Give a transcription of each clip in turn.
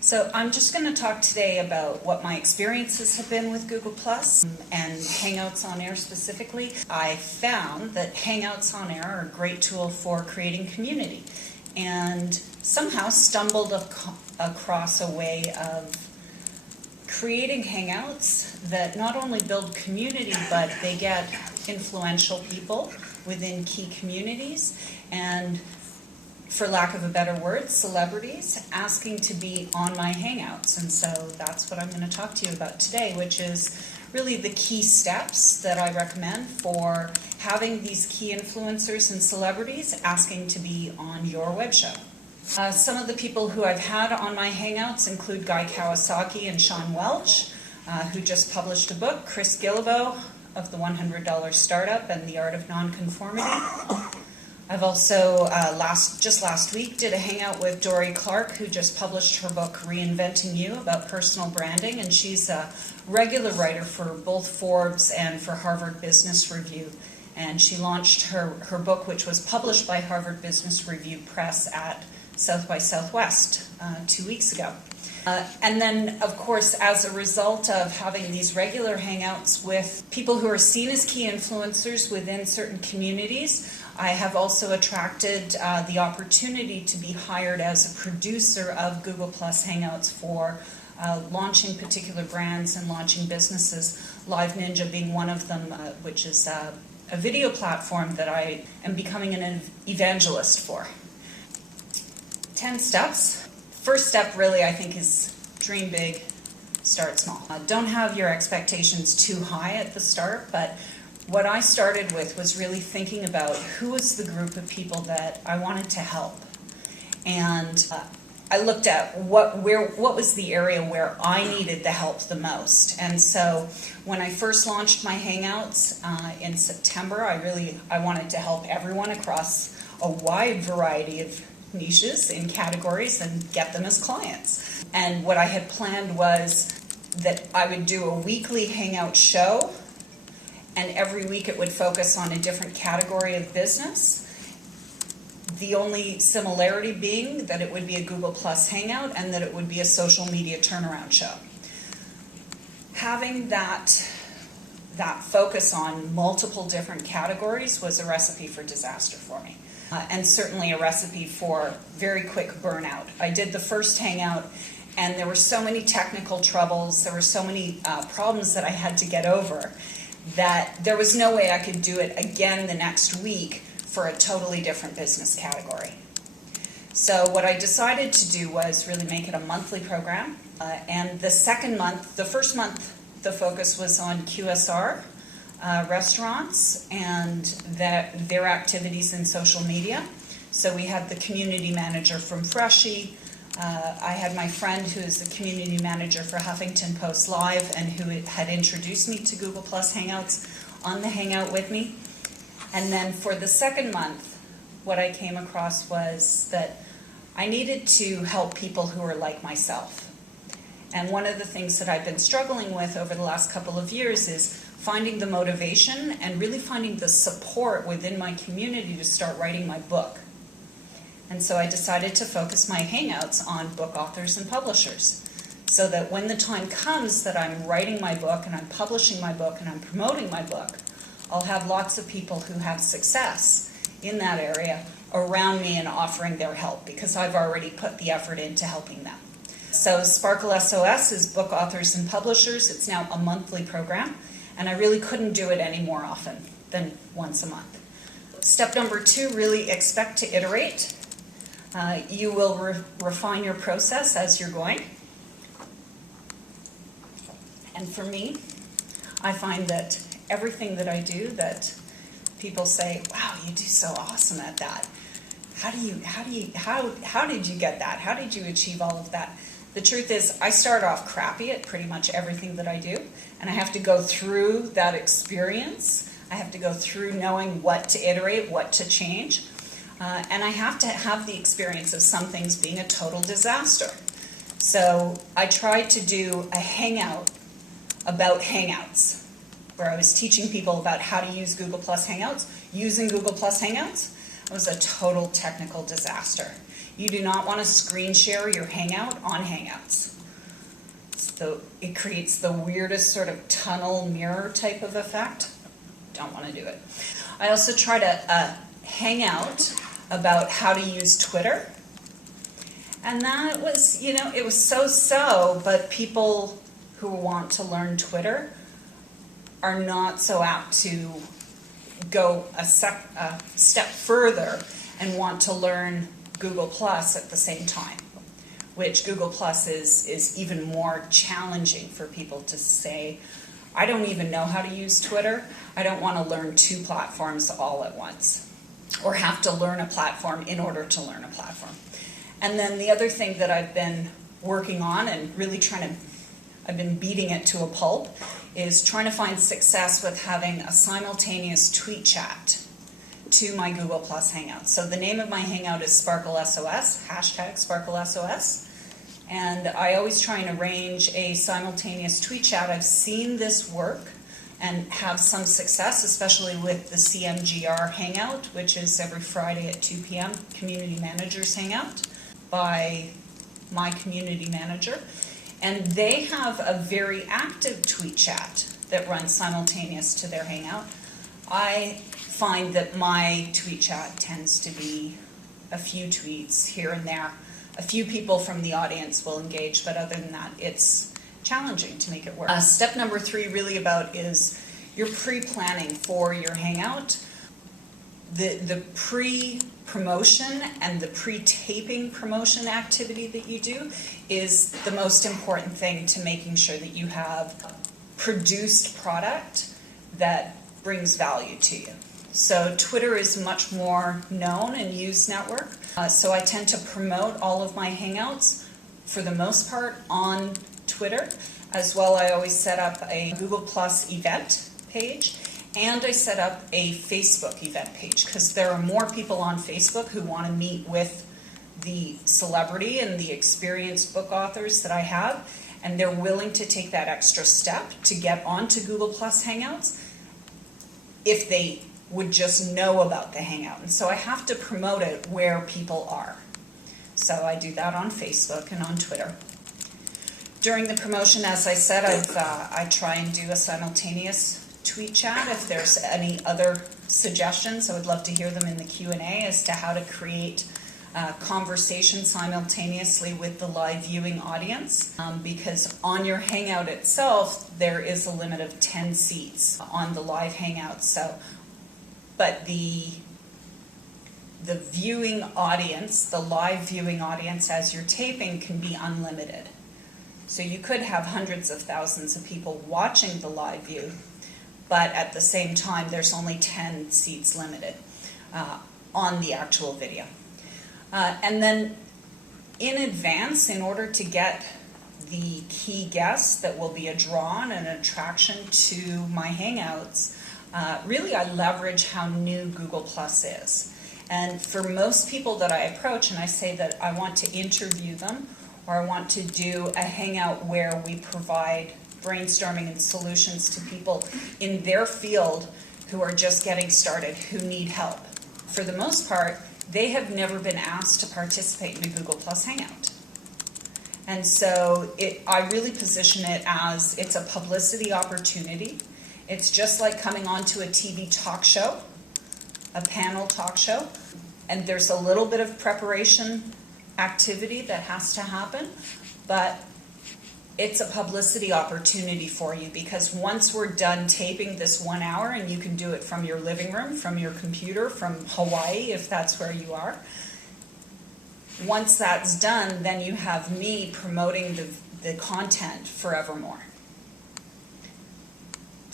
So I'm just going to talk today about what my experiences have been with Google Plus and Hangouts on Air specifically. I found that Hangouts on Air are a great tool for creating community, and somehow stumbled across a way of creating Hangouts that not only build community, but they get influential people within key communities, and for lack of a better word, celebrities asking to be on my Hangouts. And so that's what I'm going to talk to you about today, which is really the key steps that I recommend for having these key influencers and celebrities asking to be on your web show. Some of the people who I've had on my Hangouts include Guy Kawasaki and Sean Welch, who just published a book, Chris Guillebeau of the $100 Startup and the Art of Nonconformity. I've also, just last week, did a hangout with Dory Clark, who just published her book, Reinventing You, about personal branding, and she's a regular writer for both Forbes and for Harvard Business Review. And she launched her book, which was published by Harvard Business Review Press at South by Southwest 2 weeks ago. And then, of course, as a result of having these regular hangouts with people who are seen as key influencers within certain communities, I have also attracted the opportunity to be hired as a producer of Google Plus Hangouts for launching particular brands and launching businesses, Live Ninja being one of them, which is a video platform that I am becoming an evangelist for. 10 steps. First step really I think is dream big, start small. Don't have your expectations too high at the start, but what I started with was really thinking about who was the group of people that I wanted to help. And I looked at what was the area where I needed the help the most. And so when I first launched my Hangouts in September, I wanted to help everyone across a wide variety of niches in categories and get them as clients. And what I had planned was that I would do a weekly Hangout show, and every week it would focus on a different category of business. The only similarity being that it would be a Google Plus Hangout and that it would be a social media turnaround show. Having that focus on multiple different categories was a recipe for disaster for me. And certainly a recipe for very quick burnout. I did the first Hangout and there were so many technical troubles, there were so many problems that I had to get over, that there was no way I could do it again the next week for a totally different business category. So what I decided to do was really make it a monthly program. And the first month, the focus was on QSR restaurants and their activities in social media. So we had the community manager from Freshie. I had my friend who is the community manager for Huffington Post Live and who had introduced me to Google Plus Hangouts on the Hangout with me. And then for the second month, what I came across was that I needed to help people who are like myself. And one of the things that I've been struggling with over the last couple of years is finding the motivation and really finding the support within my community to start writing my book. And so I decided to focus my Hangouts on book authors and publishers, so that when the time comes that I'm writing my book and I'm publishing my book and I'm promoting my book, I'll have lots of people who have success in that area around me and offering their help because I've already put the effort into helping them. So Sparkle SOS is book authors and publishers. It's now a monthly program, and I really couldn't do it any more often than once a month. Step number 2, really expect to iterate. You will refine your process as you're going. And for me, I find that everything that I do that people say, wow, you do so awesome at that. How did you get that? How did you achieve all of that? The truth is, I start off crappy at pretty much everything that I do, and I have to go through that experience. I have to go through knowing what to iterate, what to change. And I have to have the experience of some things being a total disaster. So I tried to do a hangout about Hangouts, where I was teaching people about how to use Google Plus Hangouts, using Google Plus Hangouts, It was a total technical disaster. You do not want to screen share your Hangout on Hangouts. It creates the weirdest sort of tunnel mirror type of effect. Don't want to do it. I also try to hang out about how to use Twitter. And that was, it was so-so, but people who want to learn Twitter are not so apt to go a step further and want to learn Google Plus at the same time, which Google Plus is even more challenging for people to say, I don't even know how to use Twitter. I don't want to learn two platforms all at once, or have to learn a platform in order to learn a platform. And then the other thing that I've been working on and really I've been beating it to a pulp, is trying to find success with having a simultaneous tweet chat to my Google Plus Hangout. So the name of my Hangout is SparkleSOS, hashtag SparkleSOS. And I always try and arrange a simultaneous tweet chat. I've seen this work and have some success, especially with the CMGR Hangout, which is every Friday at 2 p.m., Community Managers Hangout by my community manager. And they have a very active tweet chat that runs simultaneous to their Hangout. I find that my tweet chat tends to be a few tweets here and there. A few people from the audience will engage, but other than that, it's challenging to make it work. Step number 3 really is your pre-planning for your Hangout. The pre-promotion and the pre-taping promotion activity that you do is the most important thing to making sure that you have produced product that brings value to you. So Twitter is much more known and used network. So I tend to promote all of my Hangouts for the most part on Twitter. As well, I always set up a Google Plus event page, and I set up a Facebook event page because there are more people on Facebook who want to meet with the celebrity and the experienced book authors that I have, and they're willing to take that extra step to get onto Google Plus Hangouts if they would just know about the Hangout. And so I have to promote it where people are. So I do that on Facebook and on Twitter. During the promotion, as I said, I try and do a simultaneous tweet chat. If there's any other suggestions, I would love to hear them in the Q&A as to how to create conversation simultaneously with the live viewing audience. Because on your Hangout itself, there is a limit of 10 seats on the live Hangout. But the viewing audience, the live viewing audience as you're taping can be unlimited. So you could have hundreds of thousands of people watching the live view, but at the same time there's only 10 seats limited on the actual video. And then in advance, in order to get the key guests that will be a draw and an attraction to my Hangouts, really I leverage how new Google Plus is. And for most people that I approach and I say that I want to interview them, or I want to do a Hangout where we provide brainstorming and solutions to people in their field who are just getting started, who need help. For the most part, they have never been asked to participate in a Google Plus Hangout. And so I really position it as it's a publicity opportunity. It's just like coming onto a TV talk show, a panel talk show, and there's a little bit of preparation activity that has to happen, but it's a publicity opportunity for you, because once we're done taping this 1 hour, and you can do it from your living room, from your computer, from Hawaii if that's where you are, once that's done, then you have me promoting the content forevermore.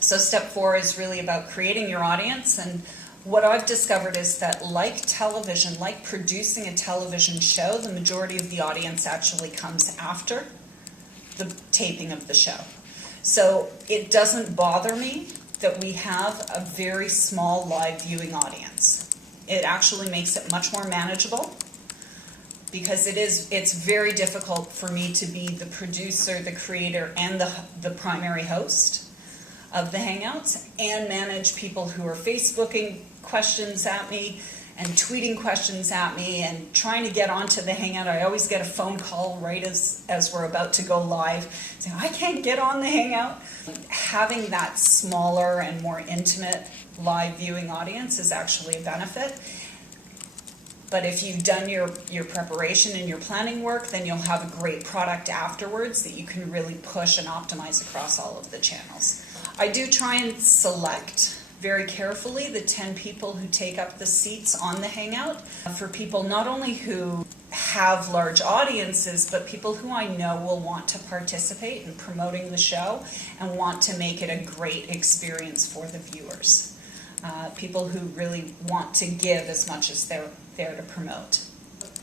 So step 4 is really about creating your audience, and what I've discovered is that like television, like producing a television show, the majority of the audience actually comes after the taping of the show. So it doesn't bother me that we have a very small live viewing audience. It actually makes it much more manageable, because it's very difficult for me to be the producer, the creator, and the primary host of the Hangouts, and manage people who are Facebooking questions at me and tweeting questions at me and trying to get onto the Hangout. I always get a phone call right as we're about to go live saying, I can't get on the Hangout. Having that smaller and more intimate live viewing audience is actually a benefit. But if you've done your preparation and your planning work, then you'll have a great product afterwards that you can really push and optimize across all of the channels. I do try and select very carefully the 10 people who take up the seats on the Hangout for people not only who have large audiences, but people who I know will want to participate in promoting the show and want to make it a great experience for the viewers. People who really want to give as much as they're there to promote.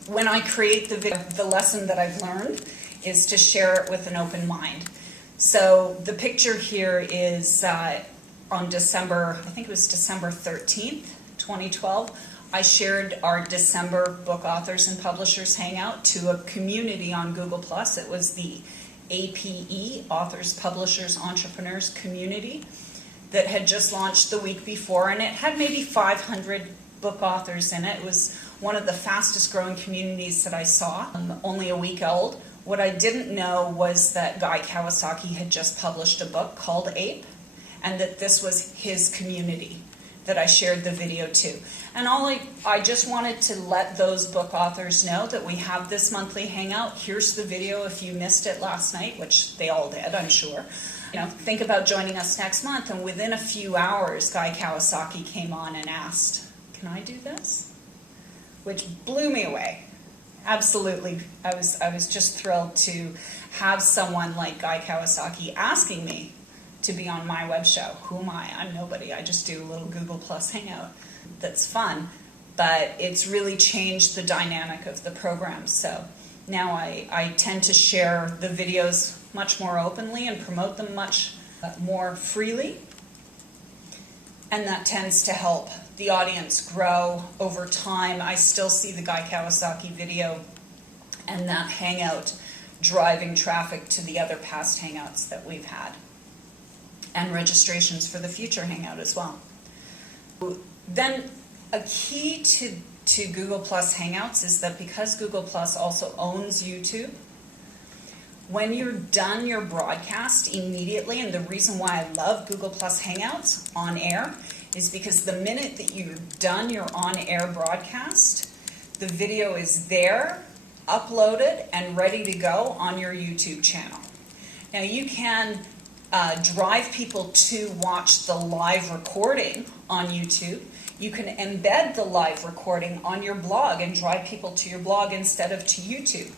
When I create the video, the lesson that I've learned is to share it with an open mind. So the picture here is on December, I think it was December 13th, 2012, I shared our December Book Authors and Publishers Hangout to a community on Google+. It was the APE, Authors, Publishers, Entrepreneurs Community, that had just launched the week before, and it had maybe 500 book authors in it. It was one of the fastest growing communities that I saw, only a week old. What I didn't know was that Guy Kawasaki had just published a book called Ape, and that this was his community that I shared the video to. And I just wanted to let those book authors know that we have this monthly hangout. Here's the video if you missed it last night, which they all did, I'm sure. Think about joining us next month. And within a few hours, Guy Kawasaki came on and asked, can I do this? Which blew me away. Absolutely. I was just thrilled to have someone like Guy Kawasaki asking me to be on my web show. Who am I? I'm nobody. I just do a little Google Plus hangout that's fun. But it's really changed the dynamic of the program. So now I tend to share the videos much more openly and promote them much more freely. And that tends to help the audience grow over time. I still see the Guy Kawasaki video and that hangout driving traffic to the other past hangouts that we've had, and registrations for the future hangout as well. Then a key to Google Plus Hangouts is that because Google Plus also owns YouTube, when you're done your broadcast immediately, and the reason why I love Google Plus Hangouts on air is because the minute that you're done your on-air broadcast, the video is there, uploaded, and ready to go on your YouTube channel. Now you can drive people to watch the live recording on YouTube. You can embed the live recording on your blog and drive people to your blog instead of to YouTube.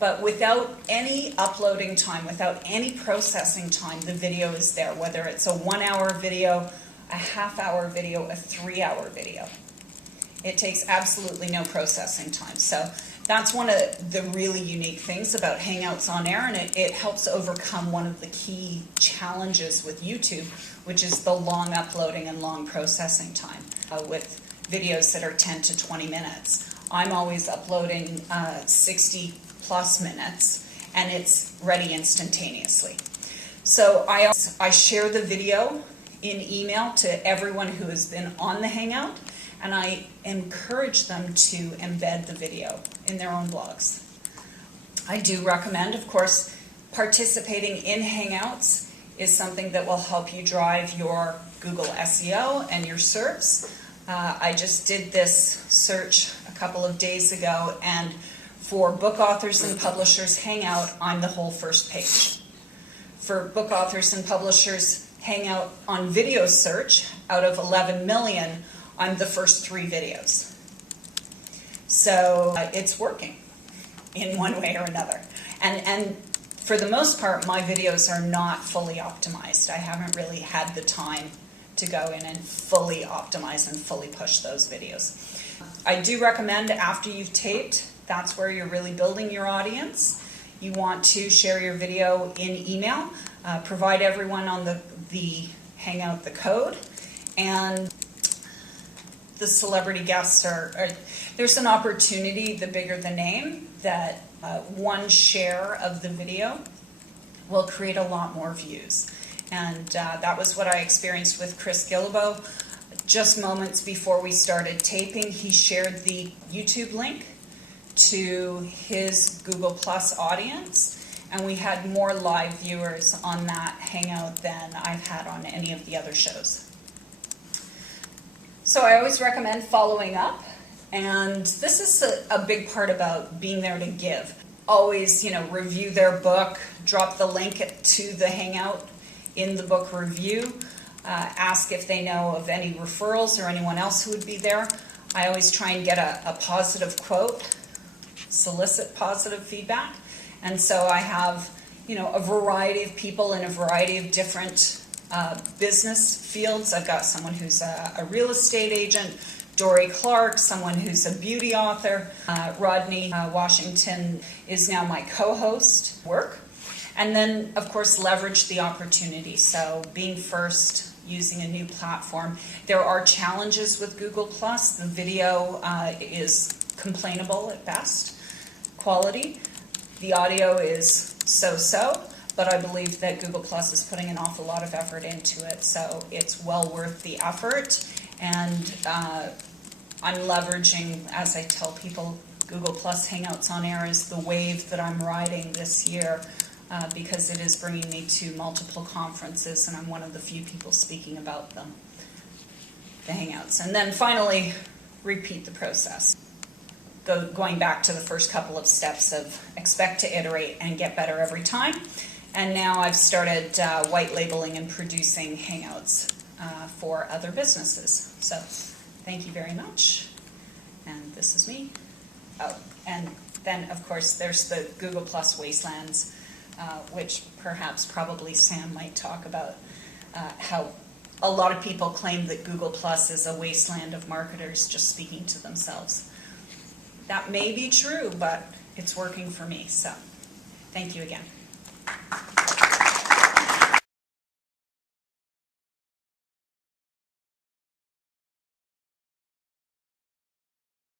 But without any uploading time, without any processing time, the video is there, whether it's a 1 hour video, a half-hour video, a 3-hour video. It takes absolutely no processing time. So that's one of the really unique things about Hangouts on Air, and it helps overcome one of the key challenges with YouTube, which is the long uploading and long processing time with videos that are 10 to 20 minutes. I'm always uploading 60 plus minutes, and it's ready instantaneously. So I share the video in email to everyone who has been on the Hangout, and I encourage them to embed the video in their own blogs. I do recommend, of course, participating in Hangouts is something that will help you drive your Google SEO and your SERPs. I just did this search a couple of days ago, and for Book Authors and Publishers Hangout, I'm the whole first page. For Book Authors and Publishers Hangout on video search, out of 11 million, I'm the first 3 videos. So it's working in one way or another. And for the most part, my videos are not fully optimized. I haven't really had the time to go in and fully optimize and fully push those videos. I do recommend after you've taped, that's where you're really building your audience. You want to share your video in email, provide everyone on the Hangout the code, and the celebrity guests there's an opportunity, the bigger the name, that one share of the video will create a lot more views. And that was what I experienced with Chris Guillebeau. just moments before we started taping, he shared the YouTube link to his Google Plus audience, and we had more live viewers on that Hangout than I've had on any of the other shows. So I always recommend following up, and this is a big part about being there to give. Always, review their book, drop the link to the Hangout in the book review, ask if they know of any referrals or anyone else who would be there. I always try and get a positive quote, solicit positive feedback, and so I have, a variety of people in a variety of different business fields. I've got someone who's a real estate agent, Dory Clark, someone who's a beauty author. Rodney Washington is now my co-host work. And then, of course, leverage the opportunity. So being first, using a new platform. There are challenges with Google+. The video is complainable at best quality. The audio is so-so, but I believe that Google+ is putting an awful lot of effort into it, so it's well worth the effort. And I'm leveraging, as I tell people, Google+ Hangouts on Air is the wave that I'm riding this year because it is bringing me to multiple conferences, and I'm one of the few people speaking about them, the Hangouts. And then finally, repeat the process. Going back to the first couple of steps of expect to iterate and get better every time. And now I've started white labeling and producing Hangouts for other businesses. So thank you very much. And this is me. Oh, and then of course there's the Google Plus Wastelands, which probably Sam might talk about how a lot of people claim that Google Plus is a wasteland of marketers just speaking to themselves. That may be true, but it's working for me, so thank you again.